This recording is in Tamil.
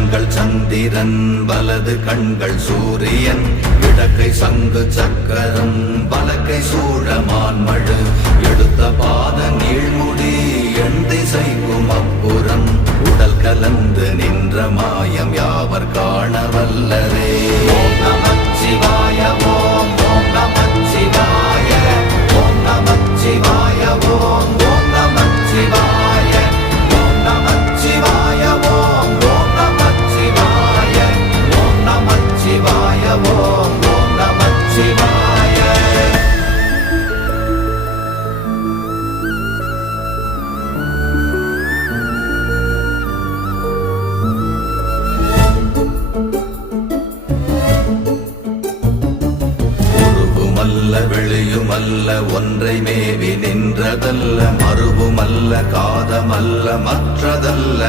கண்கள் சந்திரன் வலது கண்கள் சூரியன் இடக்கை சங்கு சக்கரம் வலக்கை சூழமான் மழு எடுத்த பாத நீழ்முடி எண் திசைக்கும் அப்புறம் உடல் கலந்து நின்ற மாயம் யாவர் காண வல்லரே. ஓம் நமச்சிவாய ஓம் ஓம் நமச்சிவாய ஓம் நமச்சிவாய ஓம் ஓம் நமச்சிவாய ஓம் நமச்சிவாய ஓம் ஓம் நமச்சிவாய ஓம் நமச்சிவாய ஓம் ஓம் நமச்சிவாய. உருவுமல்ல வெளியுமல்ல ஒன்றை மேவி நின்றதல்ல மறுவுமல்ல காதமல்ல மற்றதல்ல